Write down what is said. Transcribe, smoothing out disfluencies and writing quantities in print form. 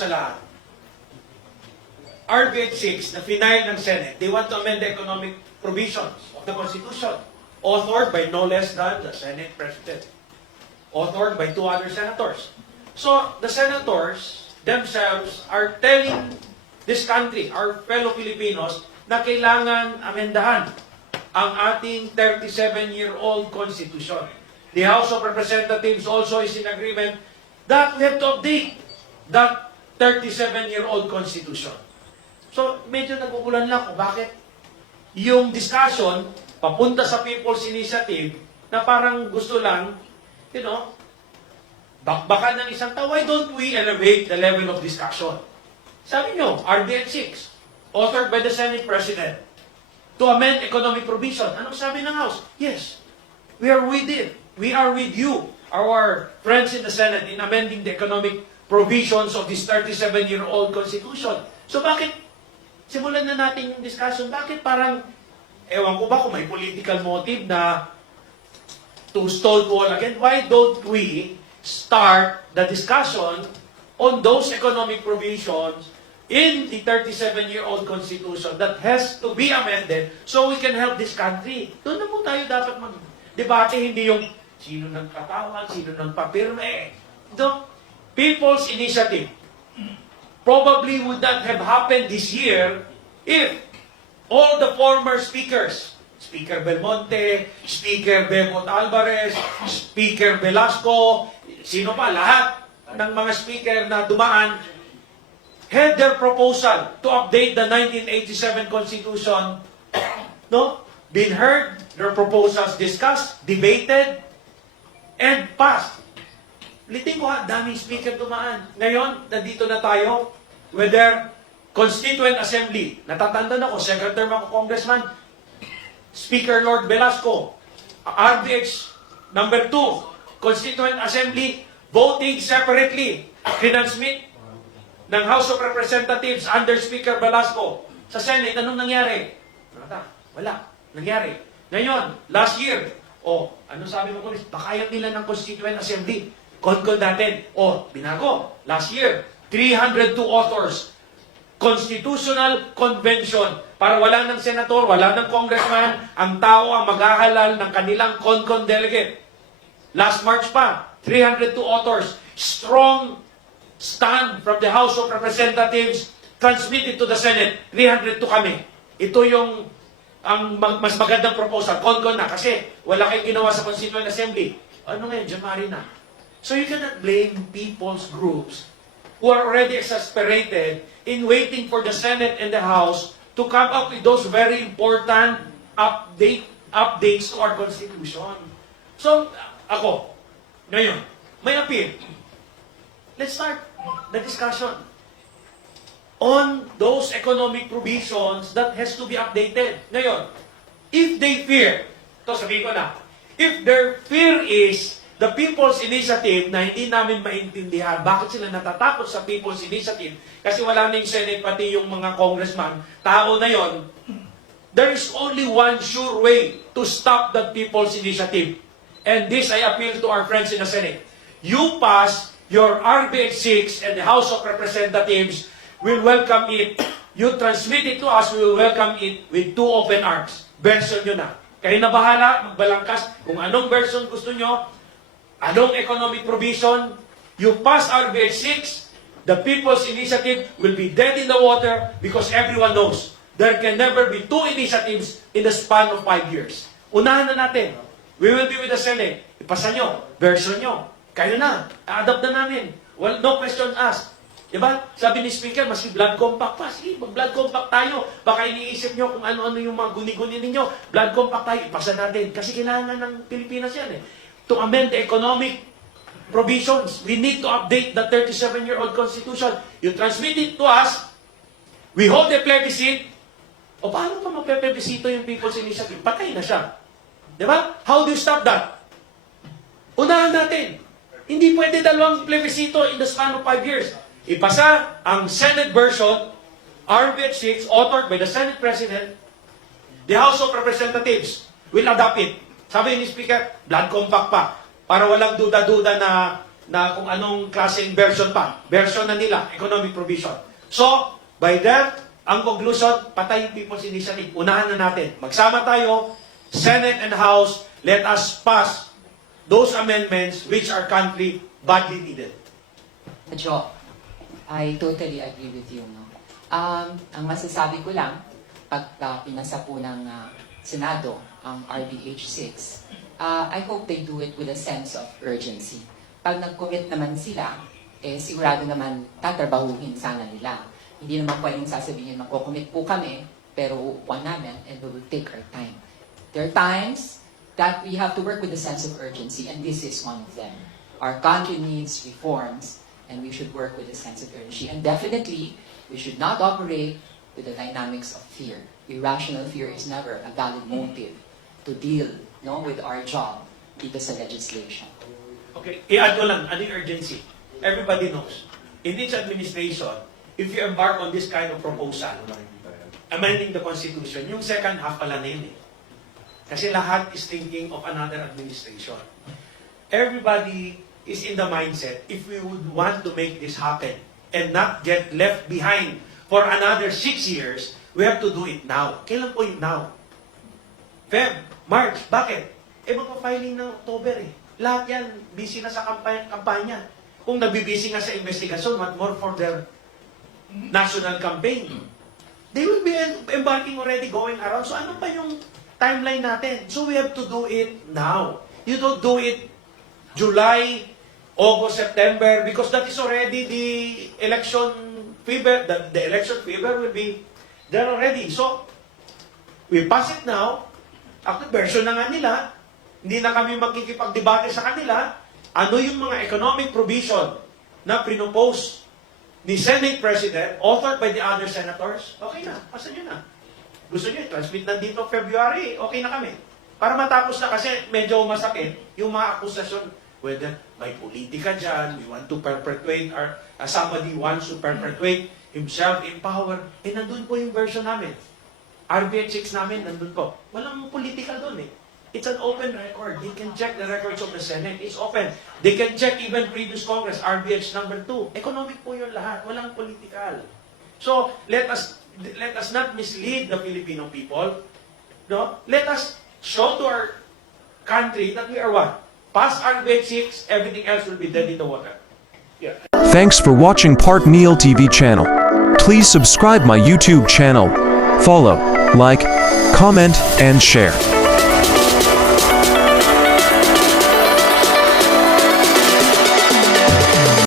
sa lahat, RBH 6 na final ng Senate, they want to amend the economic provisions of the Constitution, authored by no less than the Senate President, authored by 2 other senators. So, the senators themselves are telling this country, our fellow Filipinos, na kailangan amendahan ang ating 37-year-old Constitution. The House of Representatives also is in agreement that we have to update that 37-year-old Constitution. So, medyo nagugulan lang kung bakit yung discussion papunta sa People's Initiative na parang gusto lang, bakbakan ng isang tao. Why don't we elevate the level of discussion? Sabi nyo, RBN 6, authored by the Senate President, to amend economic provision. Anong sabi ng House? Yes, we are with it. We are with you, our friends in the Senate, in amending the economic provisions of this 37-year-old Constitution. So bakit, simulan na natin yung discussion, bakit parang, ewan ko ba kung may political motive na to stonewall again? Why don't we start the discussion on those economic provisions in the 37-year-old Constitution that has to be amended so we can help this country? Doon na po tayo dapat mag-debate, hindi yung sino nang katawan, sino nang papirme. The People's Initiative probably would not have happened this year if all the former speakers, Speaker Belmonte, Speaker Bebot Alvarez, Speaker Velasco, sino pa, lahat ng mga speaker na dumaan, had their proposal to update the 1987 Constitution, been heard, their proposals discussed, debated, and passed. Liting ko daming speaker dumaan. Ngayon, nandito na tayo, whether Constituent Assembly, natatanda na ko, second term ako congressman, Speaker Lord Velasco, RDH number 2, Constituent Assembly, voting separately, transmit ng House of Representatives under Speaker Velasco. Sa Senate, anong nangyari? Wala. Nangyari. Ngayon, last year, ano sabi mo, bakayat nila ng Constituent Assembly. Konkon natin. Binago. Last year, 302 authors. Constitutional Convention. Para wala ng senator, wala ng congressman, ang tao ang maghahalal ng kanilang konkon delegate. Last March pa, 302 authors. Strong stand from the House of Representatives transmitted to the Senate. 302 kami. Ito yung ang mas magandang proposal. Konkon na kasi wala kayong ginawa sa Constituent Assembly. Ano ngayon? January na. So you cannot blame people's groups who are already exasperated in waiting for the Senate and the House to come up with those very important updates to our Constitution. So, ako, ngayon, may appeal. Let's start the discussion on those economic provisions that has to be updated. Ngayon, if they fear, ito sabihin ko na, if their fear is the People's Initiative na hindi namin maintindihan, bakit sila natatakot sa People's Initiative? Kasi wala na yung Senate, pati yung mga congressman, tao na yon. There is only one sure way to stop that People's Initiative. And this I appeal to our friends in the Senate. You pass your RBH 6 and the House of Representatives will welcome it. You transmit it to us, we will welcome it with 2 open arms. Version nyo na. Kayo na bahala, magbalangkas kung anong version gusto nyo, anong economic provision. You pass RBH 6, the People's Initiative will be dead in the water because everyone knows there can never be 2 initiatives in the span of 5 years. Unahan na natin. We will be with the Senate. Ipasa nyo, version nyo. Kayo na, a-adapt na namin. Well, no question asked. Diba? Sabi ni Speaker, mas blood compact pa. Sige, mag-blood compact tayo. Baka iniisip nyo kung ano-ano yung mga guni-guni ninyo. Blood compact tayo, ipasa natin. Kasi kailangan ng Pilipinas yan To amend the economic provisions, we need to update the 37-year-old Constitution. You transmit it to us, we hold a plebiscite, paano pa magpe-plebiscito yung People's Initiative? Patay na siya. Diba? How do you stop that? Unahan natin. Hindi pwede 2 plebiscito in the span of 5 years. Ipasa ang Senate version, RBH 6, authored by the Senate President, the House of Representatives will adopt it. Sabi ni Speaker, blood compact pa. Para walang duda-duda na kung anong klaseng version pa. Version na nila, economic provision. So, by that, ang conclusion, patay People's Initiative. Unahan na natin. Magsama tayo, Senate and House, let us pass those amendments which our country badly needed. Jo, I totally agree with you. No? Ang masasabi ko lang, pag pinasa po ng Senado ang RBH 6, I hope they do it with a sense of urgency. Pag nag-commit naman sila, sigurado naman tatrabahuhin sana nila. Hindi naman pwedeng sasabihin, magko-commit po kami, pero uupuan namin and we will take our time. There are times that we have to work with a sense of urgency, and this is one of them. Our country needs reforms, and we should work with a sense of urgency. And definitely, we should not operate with the dynamics of fear. Irrational fear is never a valid motive to deal with our job dito sa legislation. Okay, i-add ko lang, ano yung urgency? Everybody knows. In each administration, if you embark on this kind of proposal, amending the Constitution, yung second half pala na yun eh. Kasi lahat is thinking of another administration. Everybody is in the mindset, if we would want to make this happen and not get left behind for another 6 years, we have to do it now. Kailan po yung now? Feb, March, bakit? Magpa-filing ng October eh. Lahat yan, busy na sa kampanya. Kung nabibisi nga sa investigasyon, what more for their national campaign? They will be embarking already, going around. So ano pa yung timeline natin? So we have to do it now. You don't do it July, August, September, because that is already the election fever. The election fever will be there already. So, we pass it now. Actually, version na nga nila. Hindi na kami magkikipagdebate sa kanila. Ano yung mga economic provision na pinopose ni Senate President, authored by the other senators? Okay na, pasa nyo na. Gusto nyo, transmit na dito February, okay na kami. Para matapos na kasi medyo masakit yung mga akusasyon. Whether may politika dyan, we want to perpetuate, or somebody wants to perpetuate himself in power. Nandun po yung version namin. RBH 6 namin, nandun po. Walang political doon eh. It's an open record. They can check the records of the Senate. It's open. They can check even previous Congress, RBH number 2. Economic po yun lahat. Walang political. So, let us not mislead the Filipino people. No? Let us show to our country that we are what? Pass RBH 6, everything else will be dead in the water. Yeah. Thanks for watching Part Neil TV channel. Please subscribe my YouTube channel. Follow, like, comment, and share.